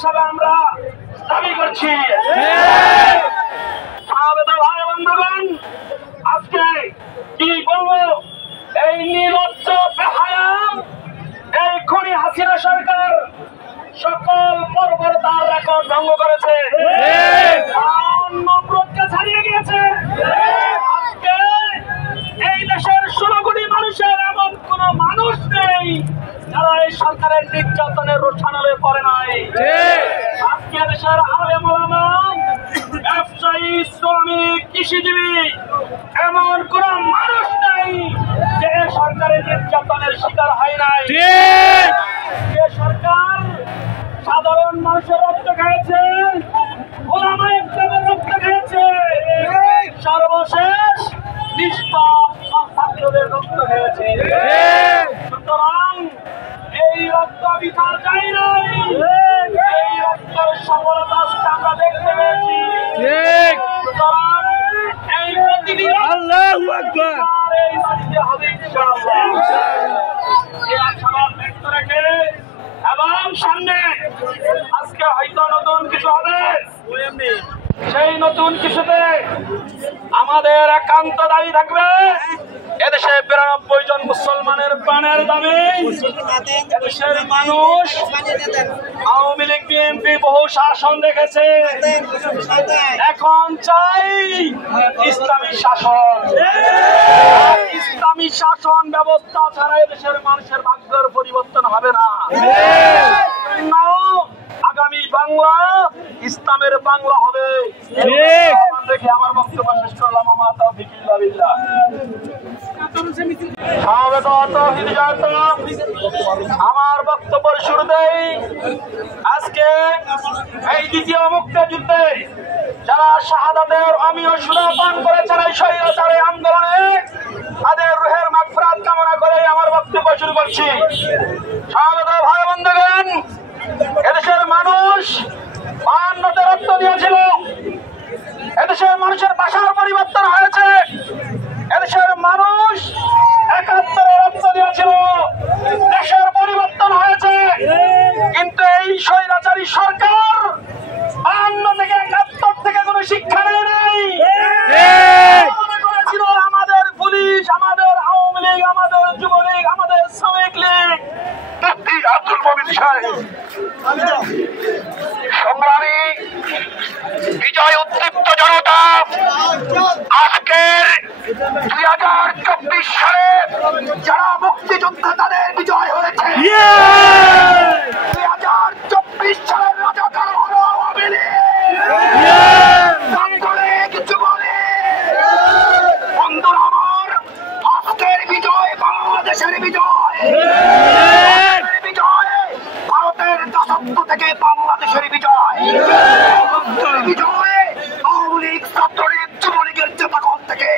হিসাবে আমরা দাবি করছি। ভাই বন্ধুগণ, আজকে কি বলবো, এই নির্লজ্জ বেহায়া এই খুনি হাসিনা সরকার সকল বর্বরতার রেকর্ড ভঙ্গ করেছে, নম্রতকে ছাড়িয়ে গিয়েছে। আজকে এই দেশের 16 কোটি মানুষের এমন কোন মানুষ নেই যারা এই সরকারের নির্যাতনের রোষানলে পড়ে নাই। আজকে দেশের আলেম ওলামা, ব্যবসায়ী, শ্রমিক, কৃষিজীবী এমন কোন মানুষ নেই যে সরকারের নির্যাতনের শিকার হয় নাই। যে সরকার সাধারণ মানুষের রক্ত খেয়েছে, ওলামা ইকরামের রক্ত খেয়েছে, সর্বশেষ নিষ্পাপ ছাত্রদের রক্ত খেয়েছে। সুতরাং এই রক্ত বিচার চাই নাই, এই রক্তের সফলতা আমরা দেখতে পেয়েছি। সুতরাং এই প্রতিদিন আল্লাহু আকবার এই মাটিতে হবে ইনশাআল্লাহ। এই আশাবাদ ব্যক্ত রেখে এবং সামনে আজকে হয়তো নতুন কিছু হবে, সেই নতুন কিছুতে আমাদের একান্ত দাবি থাকবে এদেশে 92 জন মুসলমানের প্রাণের দাবি। এদেশের মানুষ আওয়ামী লীগ বিএনপি বহু শাসন দেখেছে, এখন চাই ইসলামী শাসন। ইসলামী শাসন ব্যবস্থা ছাড়া এদেশের মানুষের ভাগ্যের পরিবর্তন হবে না। আগামী বাংলা ইসলামের বাংলা হবে। দেখে আমার বক্তব্য শেষ করলাম। আমার বক্তব্যের শুরুতেই আজকে এই দ্বিতীয় মুক্তিযুদ্ধে যারা শাহাদাতের অমীয় সুরা পান করেছেন এই স্বৈরাচারী আন্দোলনে, তাদের রুহের মাগফিরাত কামনা করে আমার বক্তব্য শুরু করছি। শাহাদাত ভাই বন্ধুগণ, এদেশের মানুষ 52তে রক্ত দিয়েছিল, এদেশের মানুষের ভাষার পরিবর্তন হয়েছে, এদেশের মানুষ 71-এ রক্ত দিয়েছিল, দেশের পরিবর্তন হয়েছে। কিন্তু এই স্বৈরাচারী সরকার 52 থেকে 71 থেকে কোনো শিক্ষা নেয় নাই। মনে করেছিল আমাদের পুলিশ, আমাদের আওয়ামী লীগ, আমাদের যুবলীগ, আমাদের শ্রমিক লীগ, আব্দুল মমিন সাহেব সংগ্রামী বিজয় উদ্দীপ্ত জনতা, আজকের 2024 সালে যারা মুক্তিযোদ্ধা তাদের বিজয় হয়েছে। 2024 সালের রাজাকার হলো আওয়ামী লীগ, যুবলীগ। বন্ধুরা আমার, আজকের বিজয় বাংলাদেশের বিজয়, ভারতের দাসত্ব থেকে বাংলাদেশের বিজয়, বিজয় আওয়ামী লীগ, ছাত্রলীগ, যুবলীগের চেতাকল থেকে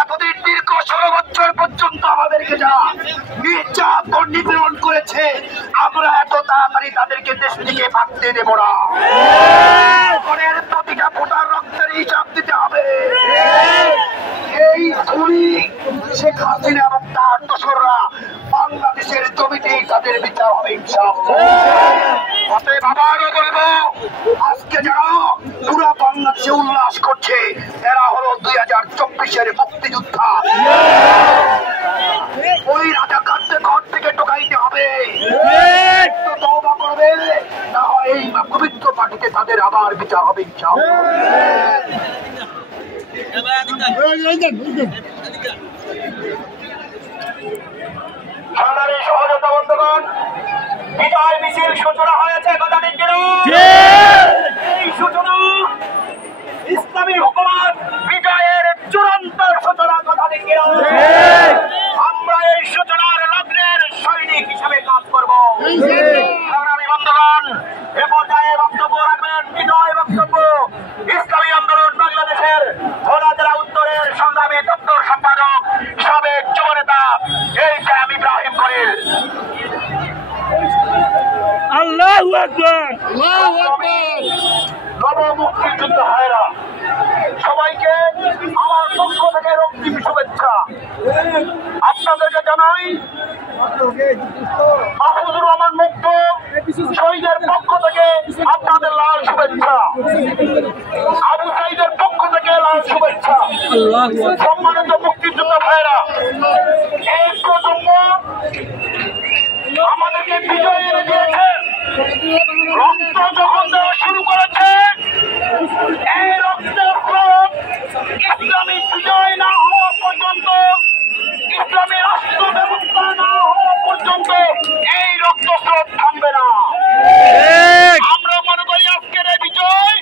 এতদিন দীর্ঘ 16 বছর পর্যন্ত আমাদেরকে যারা নির্যাতন নিপীড়ন করেছে, আমরা এত তাড়াতাড়ি তাদেরকে দেশ থেকে ভাগতে দেব না। প্রতিটা ফোটার রক্তের হিসাব দিতে হবে। এই খুনি শেখ হাসিনা এবং তার দোসররা বাংলাদেশের জমিতেই তাদের বিচার হবে ইনশাআল্লাহ। অতএব আবারও বলবো, আজকে যারা পুরা বাংলাদেশে উল্লাস করছে এরা হলো 2024-এর মুক্তিযোদ্ধা। ওই রাজাকারদের ঘর থেকে ঢোকাইতে হবে, তওবা করবে, না হয় এই পবিত্র মাটিতে তাদের আবার বিচার হবে ইনশাআল্লাহ। সহযোগিতা বন্ধুগণ, বিজয় মিছিল সূচনা হয়েছে। এই সূচনা ইসলামী হুকুমত বিজয়ের চূড়ান্ত সূচনা। কথা দিকে আমরা এই সূচনার লগ্নের সৈনিক হিসেবে কাজ করব। বন্ধুগণ, এ পর্যায়ে বক্তব্য রাখবেন বিজয় বক্তব্য ইসলামী আন্দোলন বাংলাদেশের ভোলা জেলা উত্তরের সংগ্রামী দপ্তর সম্পাদক, সাবেক যুবনেতা এইচ.এম. ইব্রাহিম খলিল। আল্লাহু আকবার, আল্লাহু আকবার। নব মুক্তিযুদ্ধ ভাইরা, সবাইকে আমার পক্ষ থেকে রক্তিম শুভেচ্ছা। আপনাদেরকে জানাই আবু সাইদের পক্ষ থেকে লাল শুভেচ্ছা। সম্মানিত মুক্তিযোদ্ধা ভাইরা, এই প্রজন্ম আমাদেরকে বিজয় এনে দিয়েছে। রক্ত যখন দেওয়া শুরু করেছে, এই রক্তের স্রোত ইসলামী বিজয় না হওয়া পর্যন্ত, ইসলামী রাষ্ট্র ব্যবস্থা না হওয়া পর্যন্ত এই রক্ত স্রোত থামবে না। আমরা মনে করি আজকের এই বিজয়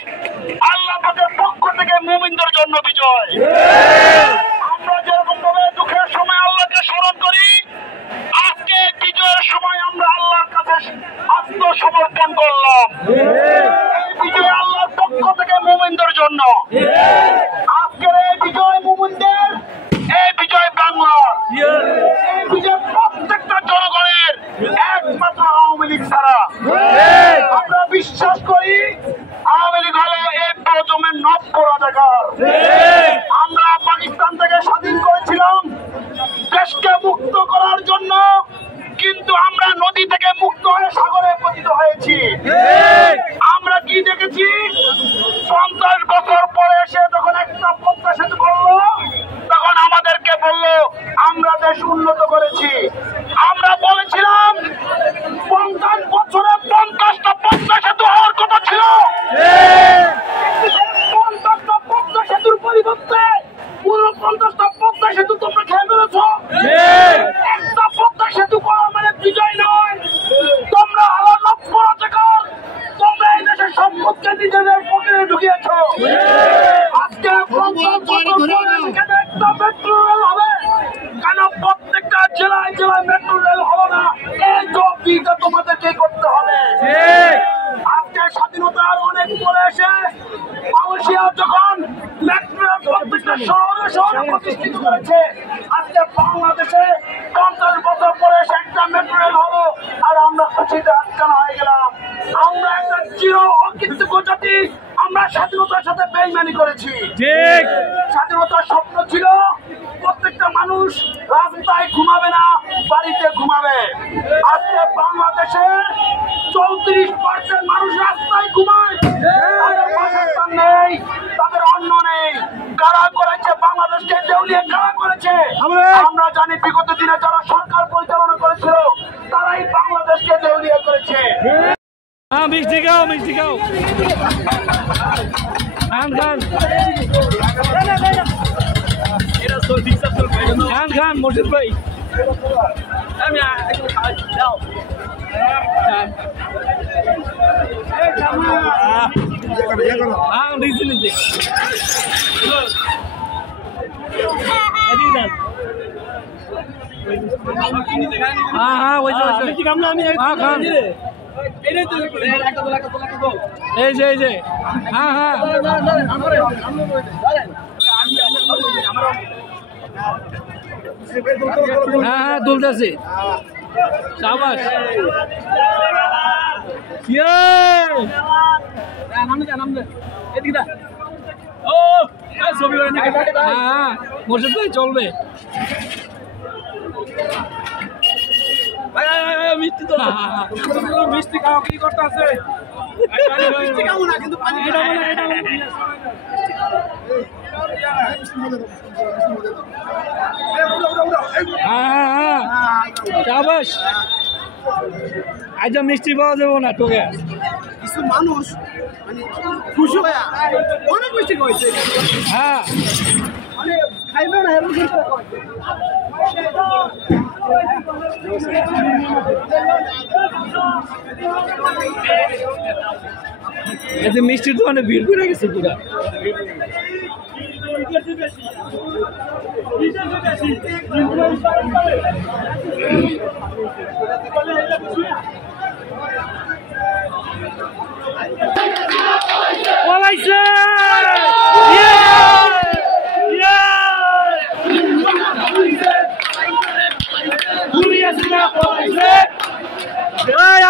আল্লাহ পাকের পক্ষ থেকে মুমিনদের জন্য বিজয়। আমরা যেরকম ভাবে দুঃখের সময় আল্লাহকে স্মরণ করি, আজকে বিজয়ের সময় আমরা আল্লাহর কাছে আত্মসমর্পণ করলাম। এই বিজয় আল্লাহর পক্ষ থেকে মুমিনদের জন্য। আজকের এই বিজয় মুমিনদের, এই বিজয় বাংলার, এই বিজয় প্রত্যেকটা জনগণের, একমাত্র আওয়ামী লীগ ছাড়া। আমরা বিশ্বাস করি আওয়ামী লীগ হলো এই প্রজন্মের নব্য রাজাকার। আমরা পাকিস্তান থেকে স্বাধীন করেছিলাম দেশকে মুক্ত করার জন্য, কিন্তু আমরা নদী থেকে মুক্ত হয়ে সাগরে পতিত হয়েছি। আমরা কি দেখেছি, 50 বছর পরে এসে যখন একটা পদ্মা সেতু করলো, তখন আমাদেরকে বললো আমরা দেশ উন্নত করেছি। আমরা বলেছিলাম 50 বছরে 50টা পদ্মা সেতু হওয়ার কথা ছিল। 50টা পদ্মা সেতুর পরিবর্তে 49টা পদ্মা সেতু তোমরা খেয়ে ফেলেছ। একটা পদ্মা সেতু করা মানে বিজয় নয়। তোমরা হলো নব্য রাজাকার। তোমরা এই দেশের সম্পদকে নিজেদের পকেটে ঢুকিয়েছ। আজকে 50 বছর পরে এখানে একটা মেট্রো রেল হবে কেন? প্রত্যেকটা জেলায় জেলায় মেট্রো রেল হলো না, এই জবাবদিহিটা তোমাদেরকে করতে হবে। আজকে স্বাধীনতার অনেক পরে এসে মালয়েশিয়া যখন মেট্রো রেল প্রত্যেকটা শহরে শহরে প্রতিষ্ঠিত করেছে, আজকে বাংলাদেশে 50 বছর পরে এসে একটা মেট্রো রেল হলো আর আমরা খুশিতে আটকানো হয়ে গেলাম। আমরা একটা চির অকৃতজ্ঞ জাতি। আমরা স্বাধীনতার সাথে বেইমানি করেছি। স্বাধীনতার স্বপ্ন ছিল প্রত্যেকটা মানুষ রাস্তায় ঘুমাবে না, বাড়িতে ঘুমাবে। আজকে বাংলাদেশের 34% মানুষ রাস্তায় ঘুমায়। তাদের বাসস্থান নেই, তাদের অন্ন নেই। কারা করেছে বাংলাদেশকে? দেউলিয়া কারা করেছে? আমরা জানি বিগত দিনে যারা সরকার পরিচালনা করেছিল তারাই বাংলাদেশকে দেউলিয়া করেছে। মিষ্টি খাও, মিষ্টি খাও। খান খান খান খান মসজিদ ভাই। হ্যাঁ হ্যাঁ ওই খান। এই যে হ্যাঁ হ্যাঁ হ্যাঁ হ্যাঁ তুলতেছি। সাবাস। হ্যাঁ মোর্শেদ ভাই চলবে। মিষ্টি তো মিষ্টি খাওয়া কি করতে আছে? মিষ্টি খাবো না কিন্তু পানি খাবো না। হ্যাঁ সাবাস। আজ মিষ্টি পাওয়া যাবো না তোকে। কিছু মানুষ মানে খুশি হয়ে অনেক মিষ্টি খাইছে। হ্যাঁ মানে খাইবে না এরকম এতে মিষ্টির দোকানে ভিড় করে গেছে পুরা। পলাইছে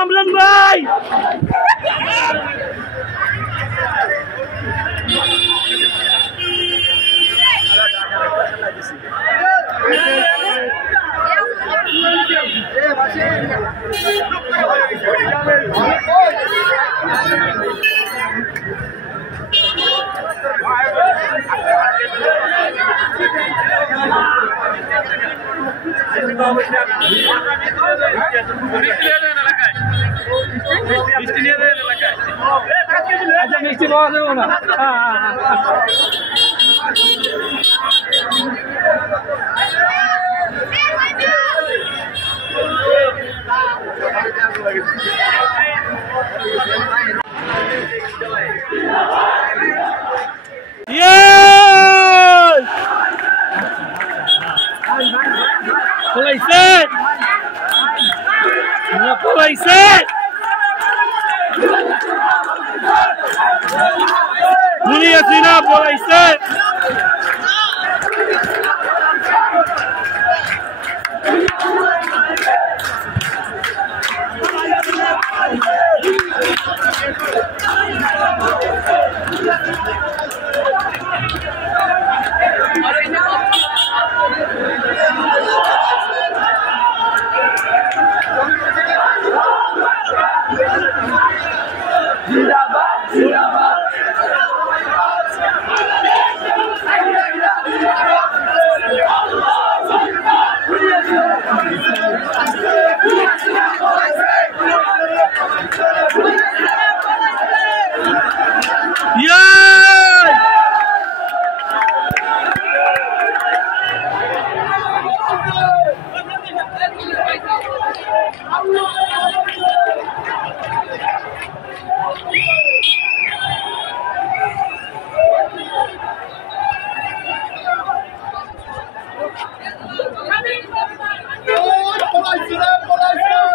আমরান ভাই। আচ্ছা মিষ্টি পাওয়া যাবে না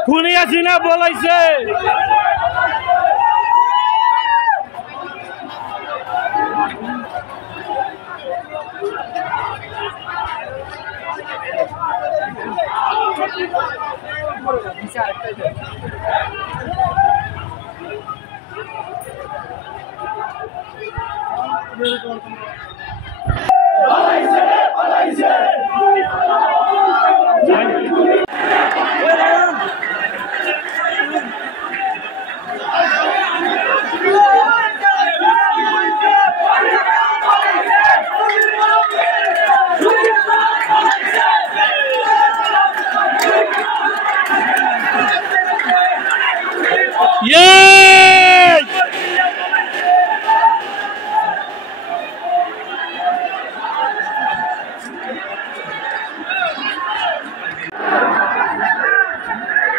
খুনি হাসিনা বলাইছে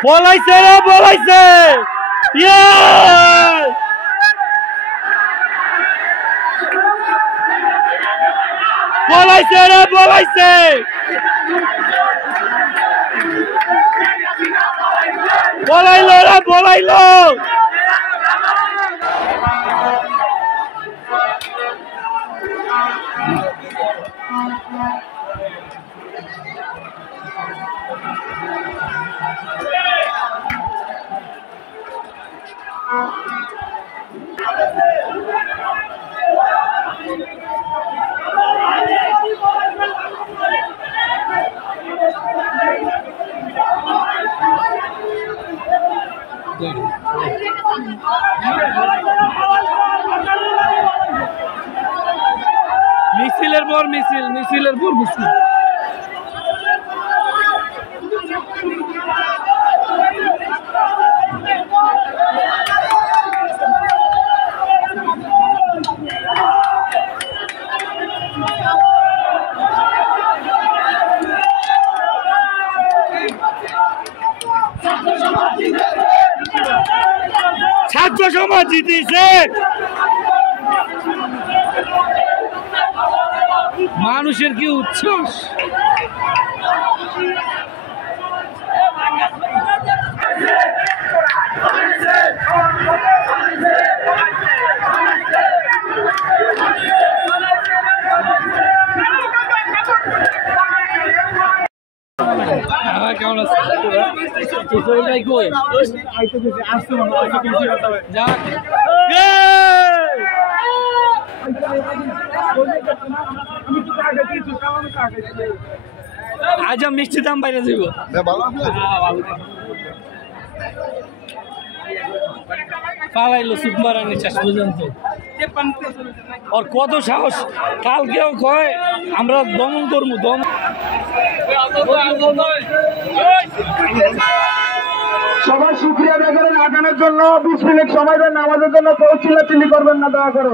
বলাইছে রে বলাইছে বলাইছে রে বলাইছে বলাইলো রে বলাইলো মিছিলের পর মিছিল মিছিলের পর মিছিল ছাত্র সমাজ জিতেছে মানুষের কি উচ্ছ্বাস কেমন আছে আজ মিষ্টি দাম বাইরে যাব পালাইলো সুপ মারানি শেষ পর্যন্ত আর কত সাহস, কালকেও কয় আমরা দমন করবো সবাই শুক্রিয়া আদায় করেন আগানোর জন্য 20 মিনিট সময় দেন, আমাদের জন্য চিল্লাচিল্লি করবেন না দয়া করে।